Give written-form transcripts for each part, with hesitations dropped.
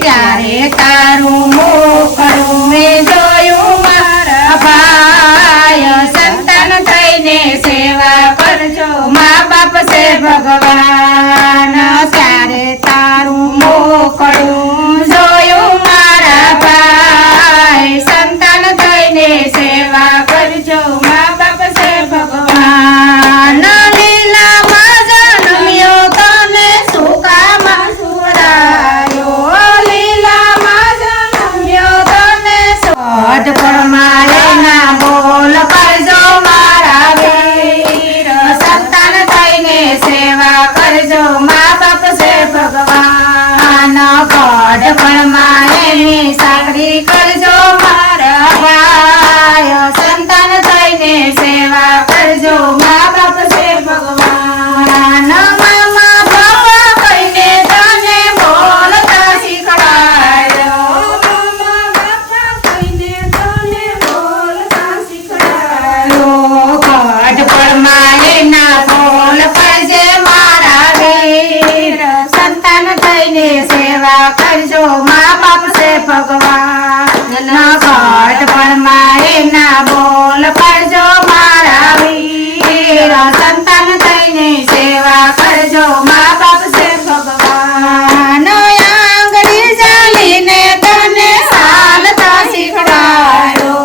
ત્યારે તારું મોકળું મેં જોયું મારા ભાઈ સંતાન થઈને સેવા કરજો મા બાપ છે ભગવાન ત્યારે તારું મોકળું જોયું મારા ભાઈ સંતાન થઈને સેવા કરજો મા બાપ છે ભગવાન લીલામાં જન્મ્યો તને સુકામાં સુરાયો લીલામાં જન્મ્યો તને પરમાળેના બોલ કરજો મારા વીર સંતાન થઈને સેવા કરજો મા બાપ છે ભગવાન ગઢ પરમાળેની સાકરી કરજો મારા ભાઈ સંતાન થઈને સેવા કરજો મા બાપ છે ભગવાન મામા બાપા કહીને તને બોલતા શીખવાડ્યો મામા બાપા કહીને તને બોલતા શીખવાડ્યો ગઢ પરમાળેના બોલ કરજે મારા વીર સંતાન થઈને સેવા કરજો મા બાપ છે ભગવાન ગઢ પરમાળેના બોલ કરજો મારા વીર સંતાન થઈને સેવા કરજો મા બાપ છે ભગવાન આંગળી ચાલીને તને ચાલતા શીખવાડ્યો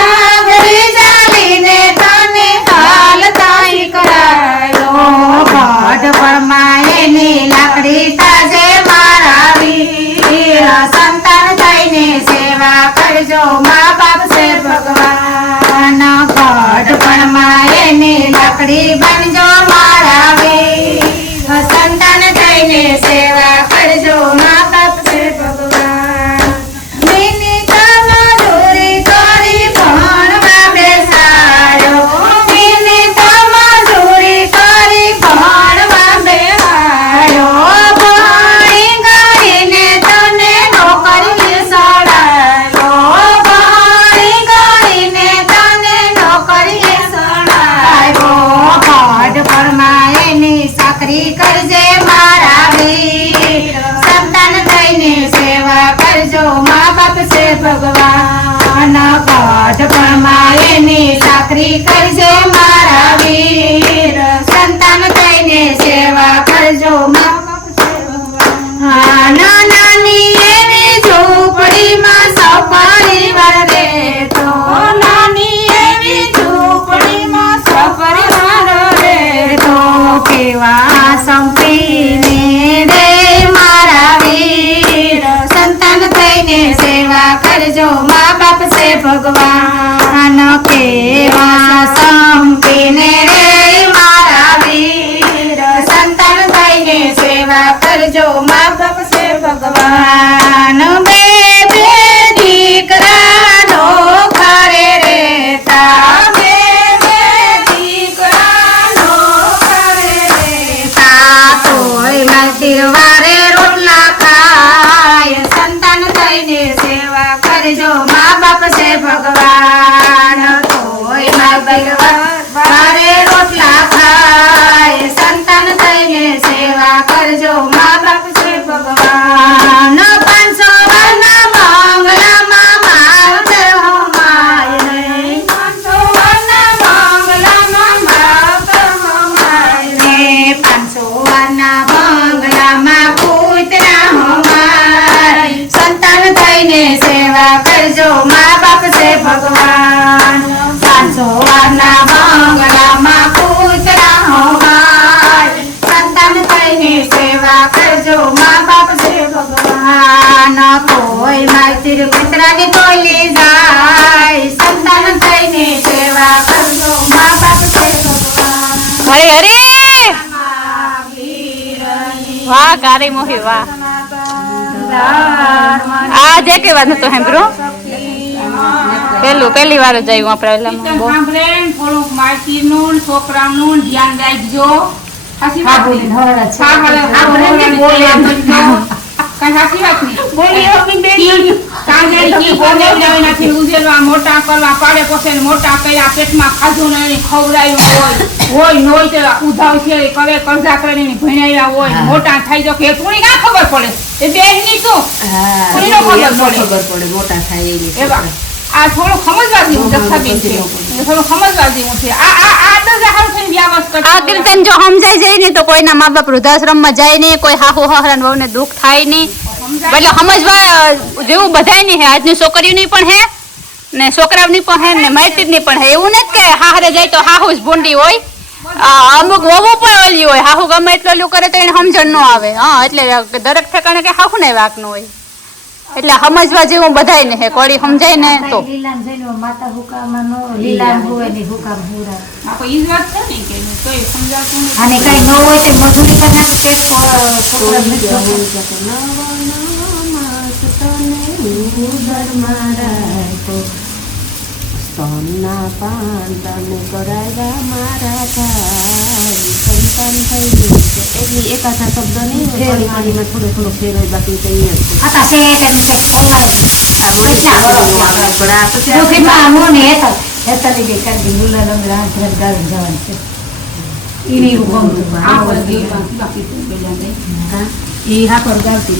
આંગળી ચાલીને તને ચાલતા શીખવાડ્યો ગઢ પરમાળેની લાકડી તાજે મારા વીર સંતાન થઈને સેવા કરજો મા બાપ છે ભગવાન ગઢ પરમાળેની લાકડી બનજો મારા વીર સંતાન થઈને સેવા કરજો મા બાપ છે ભગવાન મિનિત મજૂરી કરી ભણવા બેસાડ્યો મિનિત મજૂરી કરી ભણવા બેસાડ્યો ભણી ગણીને તને નોકરીએ સડાવ્યો ભણી ગણીને તને નોકરીએ સડાવ્યો ગઢ પરમાળેની સાકરી કરજે મારા વીર સંતાન થઈને સેવા કરજો મા બાપ છે ભગવાન ગઢ પરમાળેની સાકરી કરજે મારા વીર સંતાન થઈને સેવા કરજો મા બાપ છે ભગવાન નાની એવી ઝૂંપડીમાં સૌ પરિવાર રહેતો નાની એવી ઝૂંપડીમાં સૌ પરિવાર રહેતો કેવા સંપીને રે મારા વીર સંતાન થઈને સેવા કરજો મા બાપ છે ભગવાન કેવા સંપીને રે મારા વીર સંતાન થઈને સેવા કરજો મા બાપ છે ભગવાન બે બે દીકરાનો ઘરે રહેતા બે બે દીકરાનો ઘરે રહેતા તોય મંદિર વારે રોટલા ખાય સંતાન થઈને સેવા કરજો મા બાપ છે ભગવાન તોય મંદિર વારે રોટલા ખાય સંતાન થઈને સેવા કરજો મા બાપ છે ભગવાન 500 વરના મંગલામાં માવતર હોમાય નહીં 500 વરના મંગલામાં માવતર હોમાય નહીં 500 વરના મંગલામાં કૂતરા હોમાય સંતાન થઈને સેવા કરજો મા બાપ છે ભગવાન 500 વરના મંગલામાં કૂતરા હોમાય સંતાન થઈને સેવા કરજો મા બાપ છે ભગવાન કોઈ માતૃ પિતરાની તોલી જાય સંતાન થઈને સેવા કરજો મા બાપ છે ભગવાન હરે હરે વાહ કારી મોહી વાહ આ જે કે વાત તો હેમ્બ્રો પહેલી વાર જ આવ્યું આપણે થોડુંક માટીનું છોકરાનું ધ્યાન રાખજો સાચી વાત મોટા કરવા પાડે પોસે મોટા કર્યા પેટમાં ખાધું નહીં ખવડાયું હોય નોય ઉધાવ છે કરે કરજા કરીને ભણાવ્યા હોય મોટા થાય તો કે થોડી ના ખબર પડે એ બેનની શું હા કોઈનો ખબર એનો પડે? ખબર પડે મોટા થાય એની એવા છોકરા. આ થોડું સમજવા જેવું દક્ષાબેન છે સમજવા થોડું સમજવા જેવું છે આ તો હારું થઈને વ્યાવસ કરતા આ કીર્તન જો સમજાય જાય ને તો કોઈના મા બાપ વૃદ્ધાશ્રમમાં જાય નહીં, કોઈ હાહુ હાહરા વહુને દુઃખ થાય નહીં. એટલે સમજવા જેવું બધાય નહીં હે. આજની છોકરીઓની પણ હે ને છોકરાઓની પણ હે ને માઇતીની પણ હે. એવું નથી કે હાહરે જાય તો હાહુ જ ભૂંડી હોય. અમુક વહુ પણ ઓલી હોય. હાહુ ગમે એટલું ઓલું કરે તો એને સમજણ ન આવે. હા એટલે દરેક ઠેકાણે કે હાહુ ને વાક ન હોય. એટલે સમજવા જેવું બધાય ને હે. કોળી સમજાય ને તો લીલામ જઈને માતા હુકામાં નો લીલામ હોય ને હુકામ હુરા આ કોઈ ઈ જ વાત છે ને કે કોઈ સમજાતું નથી અને કઈ ન હોય તો મજૂરી કરે પેટ છોકરા નથી જોતું. સોના પાન તને કરાવ્યા મારા ભાઈ સંતાન થઈ ગયું છે. એટલી એકાદા શબ્દ નહીં હોય, ઘડી ઘડીમાં થોડો થોડો ફેર હોય, બાકી તો અહીંયા જ છે. હતા છે એટલે કંઈક ખવડાવે. આ ઓલી છોકરીઓ આવે, પણ આ તો છે. ડોસીમાં આમો ને હેતા લીધી કાઢી મુલ્લા લંગડા હાથ હાથ ગાળી જવાનું છે. ઈને એવું ગમતું. આ વસ્તુ બાકી છે પેલા હા. ઈ હાકર ગાવતી